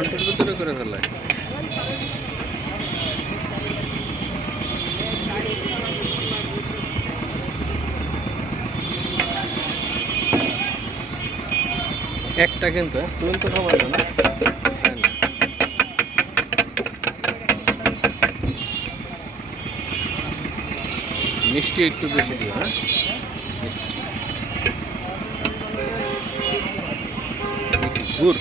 ঘন্টার ভিতরে করে ফেলায়। একটা কিন্তু তুমি তো খাবার না না? হ্যাঁ না। মিষ্টি একটু বেশি দিও, হ্যাঁ মিষ্টি গুড়।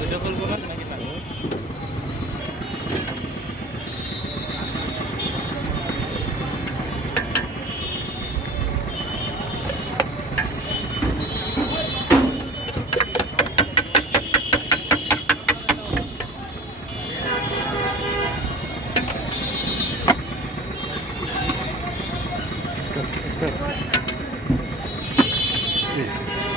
ভিডিও কল করবেন নাকি তারপর? Stop.